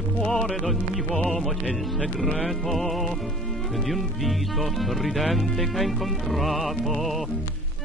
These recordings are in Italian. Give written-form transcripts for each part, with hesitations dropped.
Nel cuore d'ogni uomo c'è il segreto di un viso sorridente che ha incontrato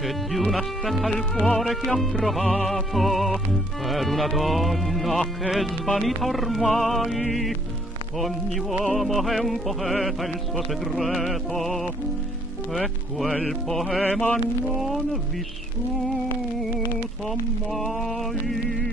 e di una stretta al cuore che ha trovato per una donna che è svanita ormai. Ogni uomo è un poeta, il suo segreto e quel poema non è vissuto mai.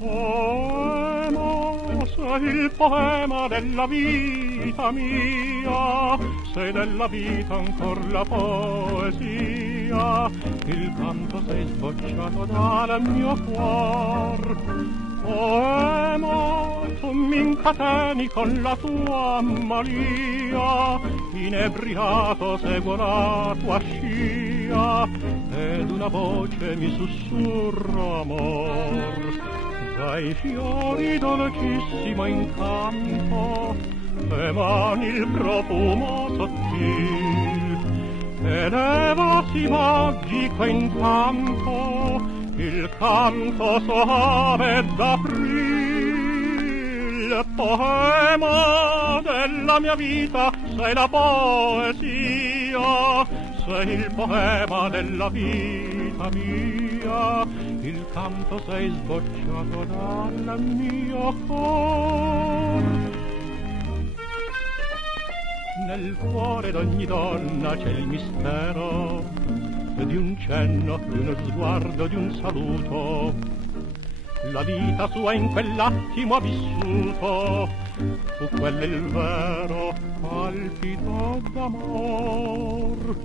Poema, sei il poema della vita mia, sei della vita ancor la poesia, il canto sei sbocciato dal mio cuor. Poema, tu mi incateni con la tua malia, inebriato seguo la tua scia, ed una voce mi sussurra amor. Dai fiori dolcissimo incanto, emani il profumo sottil, elevasi magico intanto, il canto soave d'aprile. Poema della mia vita, sei la poesia, sei il poema della vita mia, il canto sei sbocciato dal mio cuore. Nel cuore d'ogni donna c'è il mistero di un cenno, di uno sguardo, di un saluto. La vita sua in quell'attimo ha vissuto, fu quello il vero palpito d'amor.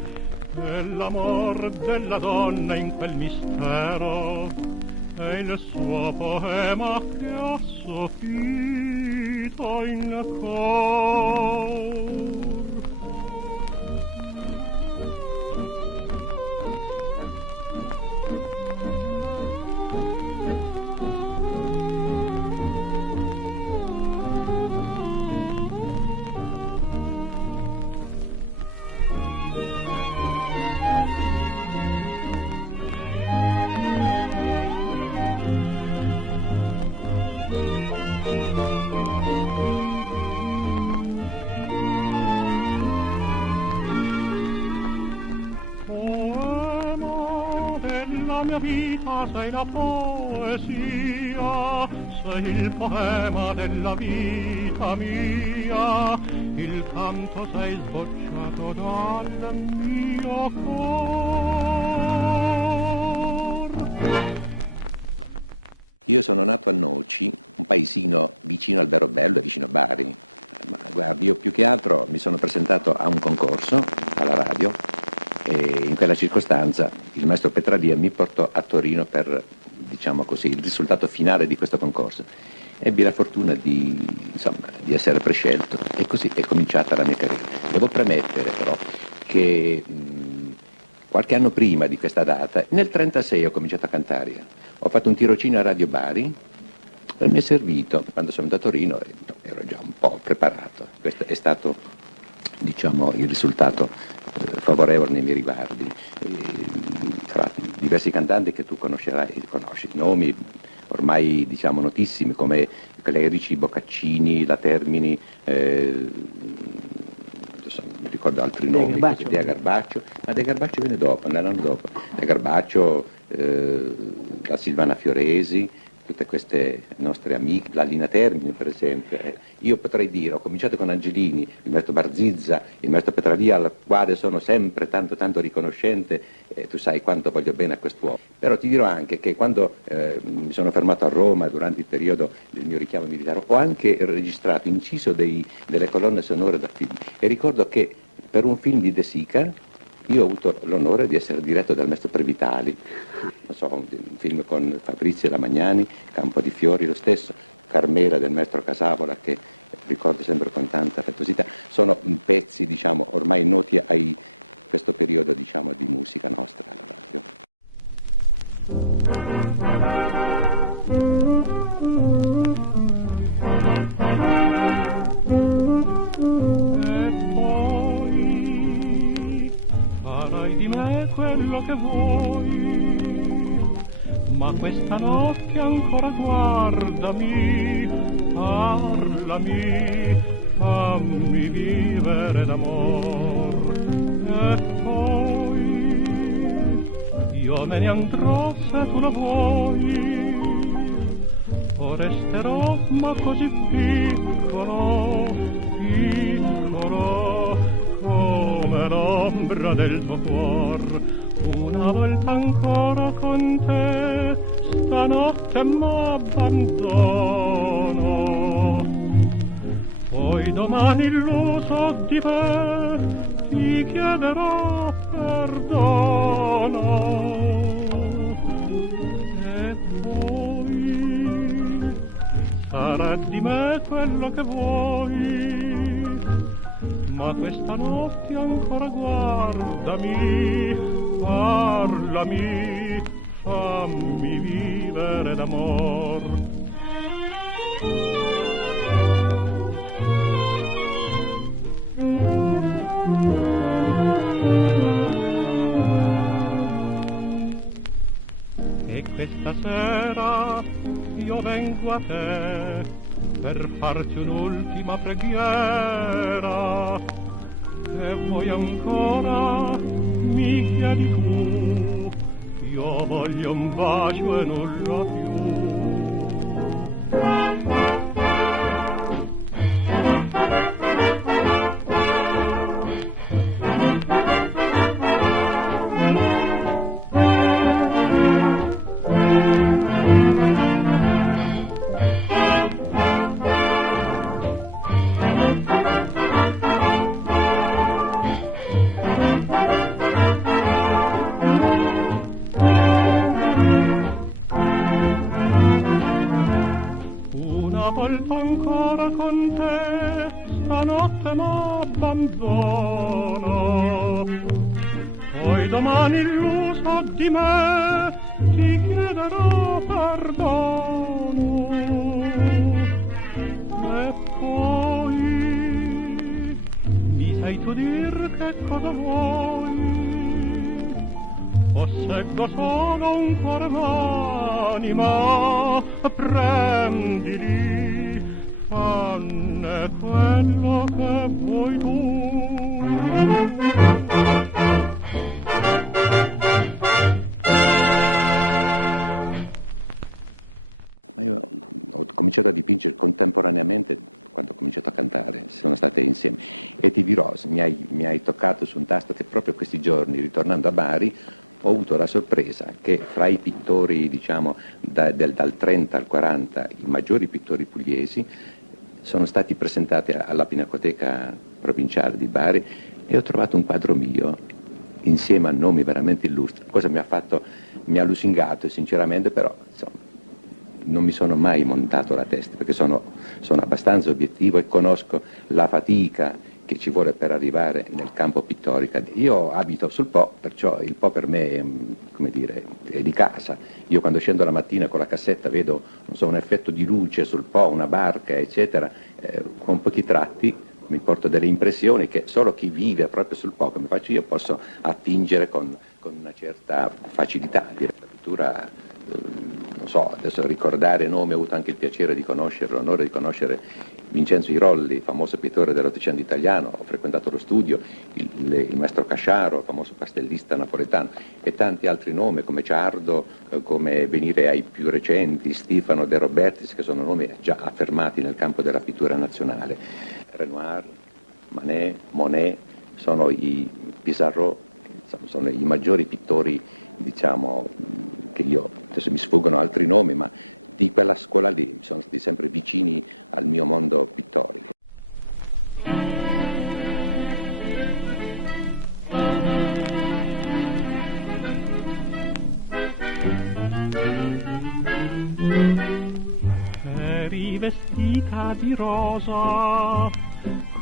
E l'amor della donna in quel mistero è il suo poema che ha sofito in cor. La mia vita sei la poesia, sei il poema della vita mia, il canto sei sbocciato dal mio cor. Io sono nato a Noci, un paesino vicino al Alberobello e vicino a Bari. Ma guardi, io più che altro mi sono presentato a un concorso alla radio e in quella circostanza il maestro Petralia mi portò a Torino per, diciamo così, il risultato finale di questo concorso. Ebbi la fortuna di essere prescelto e così è cominciata la mia carriera. Devo premettere però che qualche anno prima di questa data, nel 1936 ho cominciato a cantare. Ho fatto un tirocinio a Radio Bari e mi è servito, quando sono andato a Torino ero già un po' preparato. Questo è stato, diciamo, il risultato favorevole nei miei riguardi. Tra diversi cantanti che tu conoscerai e conosci, nomi ormai diciamo notissimi come Clerici, Boccaccini, La Termini, mi ricordo altri nomi, De Garbaccio, ma De Garbaccio viene dopo, nell'anno dopo, De Garbaccio, la Silvana Fioresi, tutte queste nostre amiche, la Lina Termini per esempio. Io potrei dire, ho cominciato con Angelini, il maestro Barzizza, il maestro Petralia, al quale sono sempre tanto riconoscente, tu sai quanto voglio bene a quest'uomo. Però ti dirò anche che quando mi sono fermato a Roma durante il periodo del mio richiamo militare, ho anche registrato, inciso delle colonne sonore da film, e ricordo che per un film di De Sica io ho avuto l'onore di essere diretto dal maestro Previtali, non so, un film con Fabrizio Lamagnani, Campo di Fiori lo stesso, Carmela del maestro Casavola, che ricordo sempre con tanta affettuosità. Sono pezzi, diciamo, ormai noti a questo periodo, diciamo, di musica nostra alla radio. Quello che vuoi, ma questa notte ancora guardami, parlami, fammi vivere d'amor. E poi io me ne andrò se tu lo vuoi, o resterò ma così piccolo, piccolo, come l'ombra del tuo cuor. Una volta ancora con te, stanotte m'abbandono, poi domani illuso di te ti chiederò perdono. E poi sarà di me quello che vuoi, ma questa notte ancora guardami, parlami, fammi vivere d'amor. E questa sera io vengo a te per farti un'ultima preghiera. E vuoi ancora, mi chiedi tu, io voglio un bacio e nulla più. Una volta ancora con te, stanotte m'abbandono, poi domani illuso di me ti chiederò perdono. E poi mi sai tu dir che cosa vuoi? Posseggo solo un cuore d'anima, prendili, fanne quello che vuoi tu. Ma io ho cominciato a dipingere contemporaneamente quando ho cominciato a cantare, sono state insieme. E ti dirò, mi hai toccato su un tasto che proprio questi giorni, ritornando a Bari, ho avuto la sorpresa che fra i pittori, diciamo, dal 30 al 40, i maggiori pittori pugliesi, sono stati presentati alla Pinacoteca Provinciale di Bari e ho trovato un quadro mio insieme a nomi veramente illustri. Cosa mi ha lusingato sinceramente, però insomma, non mi sono mai montato la testa perché sono abbastanza obiettivo e conosco la fatica che ci vuole per arrivare nel campo pittorico. Io abito sul Po, perciò il Po per me è, come dire, è di casa. Io quando scendo la mattina con la cassetta vedo, non so, un effetto di luce sul Po, una barca, eccetera, con pochi tratti mi porto delle impressioni che solo chi vive proprio sul Po, come faccio io, posso attingere con una certa facilità. La pittura, non so, adesso ricordare nomi, ho avuto anche il piacere di conoscere, l'onore di conoscere Vincenzo Irolli, famoso pittore dell'Ottocento italiano, ho frequentato lo studio, il maestro Casciaro, famoso pastellista napoletano, e tanti altri nomi come Ciardo, come venire ai più recenti, Stefano De Robertis, che sono nomi già affermati nel campo della pittura nazionale. Renoir, Manet, Monet, sono i Pissarro, insomma, sono i maggiori pittori, diciamo, che io, adesso mi sfuggono altri nomi, ma di quella scuola lì sono stati sempre vicini al mio mondo pittorico. Eri vestita di rosa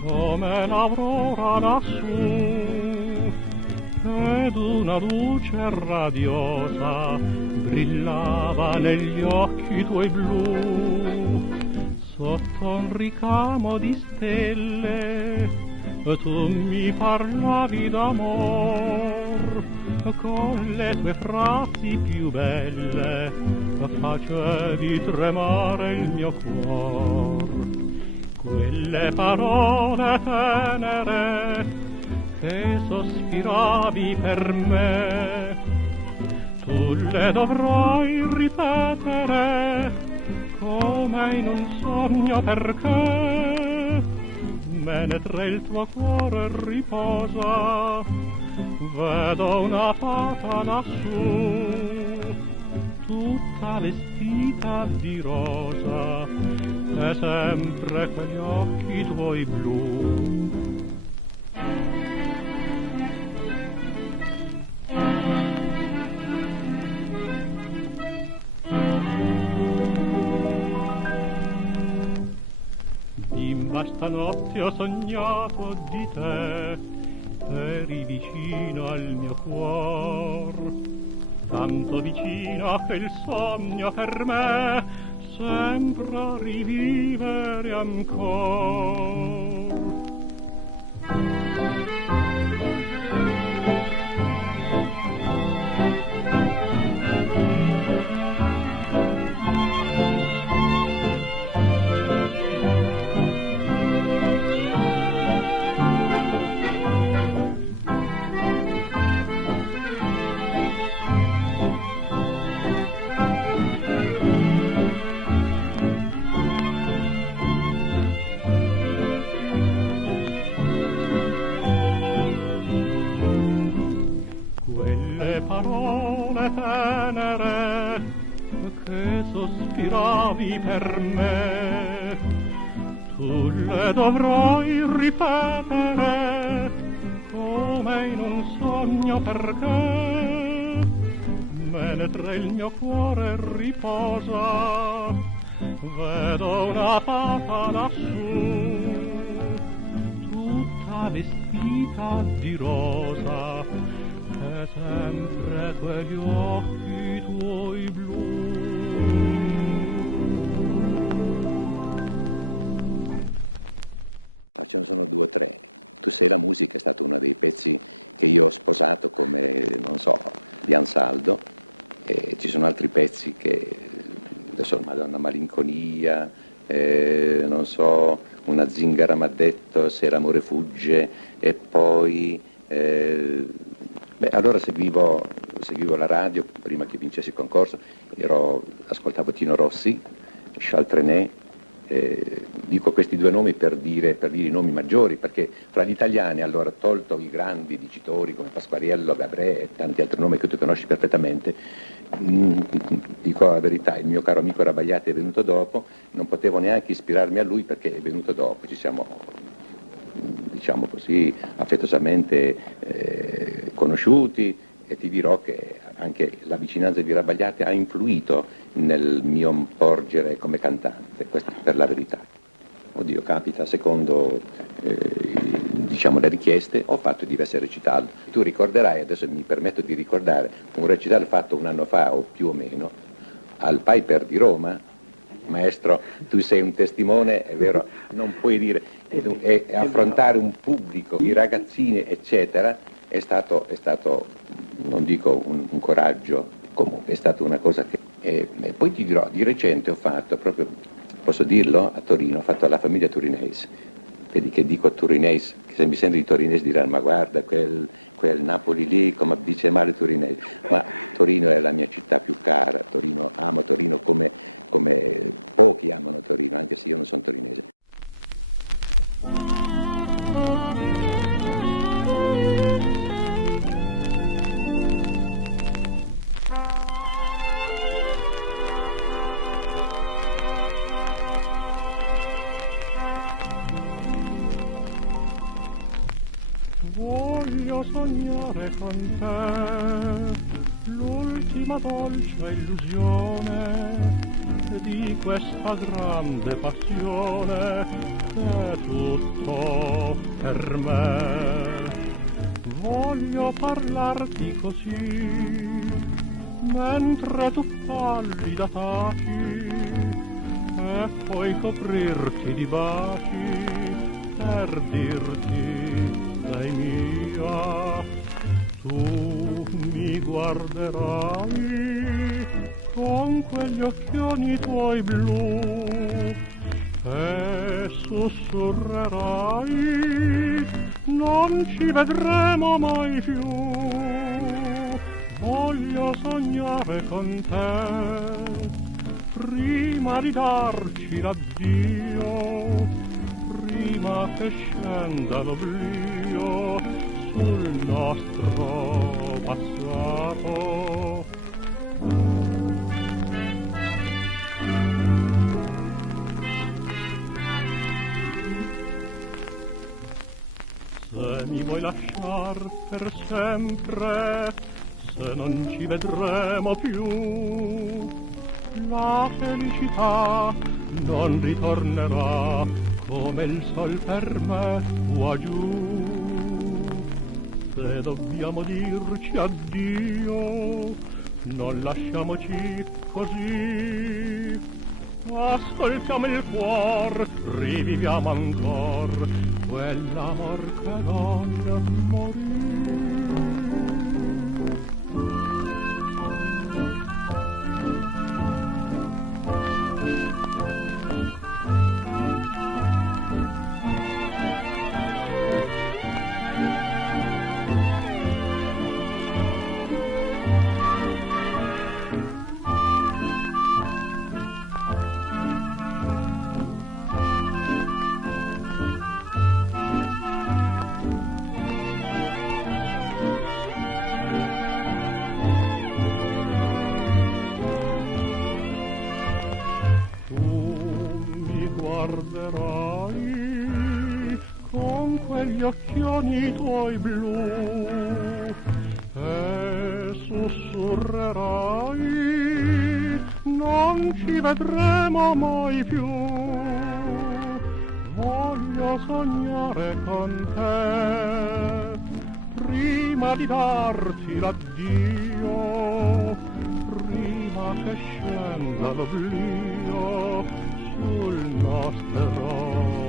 come l'aurora lassù, ed una luce radiosa brillava negli occhi tuoi blu. Sotto un ricamo di stelle tu mi parlavi d'amor, con le tue frasi più belle facevi tremare il mio cuor. Quelle parole tenere che sospiravi per me, tu le dovrai ripetere come in un sogno, perché mentre il tuo cuore riposa vedo una fata lassù, tutta vestita di rosa, e sempre quegli occhi tuoi blu. Stanotte ho sognato di te, eri vicino al mio cuor, tanto vicino che il sogno per me sembra rivivere ancora. Parole tenere che sospiravi per me, tu le dovrai ripetere come in un sogno, perché mentre il mio cuore riposa vedo una fata lassù, tutta vestita di rosa, e sempre quegli occhi tuoi blu. Ce ne sono 2 o 3. Tu sei la musica è stato uno dei pezzi che io ho sposato come, non so, di Ansaldo, e ci sono altri pezzi che, adesso Madonna Malinconia, non so, Una zingara m'ha detto, Se l'amore fugge, e poi... allora seguivo la radio prima che vincessi il concorso, ascoltavo Tino Rossi, Charles Trenet, dico questi 2 nomi per dire i nomi maggiori, perché fra gli italiani, allora, tolto i grandi dicitori come Pasquariello, Gabré e tanti altri nomi che tu conosci perfettamente, dico la verità, il mio caro amico Rabagliati è venuto dopo, non potevo neanche ispirarmi a lui perché è venuto dopo, ci siamo, diciamo così, affettuosamente conosciuti, e ti dirò che anche la vicinanza di Rabagliati ha influito nel mio porgere come cantante, questa per la verità. Oddio, capita, secondo diciamo le richieste, ho fatto diverse recital. Tu ricorderai, adesso mi permetto di ricordare, un recital fatto un anno fa o più o meno, al Piper di Roma. Maestro, tu sei un testimone, è vero, non puoi dire, e affrontare un pubblico di ragazzine, eccetera, è stato non dico un coraggio, comunque è stata una cosa che... E poi ti dirò, di recente ho fatto, proprio, posso dirlo, a Torino, ho fatto La famiglia Turinese. Vedi che dico Turinese, che se mi sento di Torinese diranno, ma guarda, quel Napoli lì, come dice male Turinese. Ma Torino è la mia città più cara, amo Torino come pochi amano Torino, anche se io non sono torinese. Voglio sognare con te l'ultima dolce illusione di questa grande passione che è tutto per me. Voglio parlarti così mentre tu pallida taci, e poi coprirti di baci per dirti sei mia, tu mi guarderai con quegli occhioni tuoi blu e sussurrerai, non ci vedremo mai più. Voglio sognare con te prima di darci l'addio, prima che scenda l'oblio sul nostro passato. Se mi vuoi lasciar per sempre, se non ci vedremo più, la felicità non ritornerà come il sol per me qua giù. Se dobbiamo dirci addio, non lasciamoci così. Ascoltiamo il cuor, riviviamo ancor quell'amor che non morì. Guarderai con quegli occhioni tuoi blu e sussurrerai, non ci vedremo mai più. Voglio sognare con te prima di darti l'addio, prima che scenda l'oblio sul nostro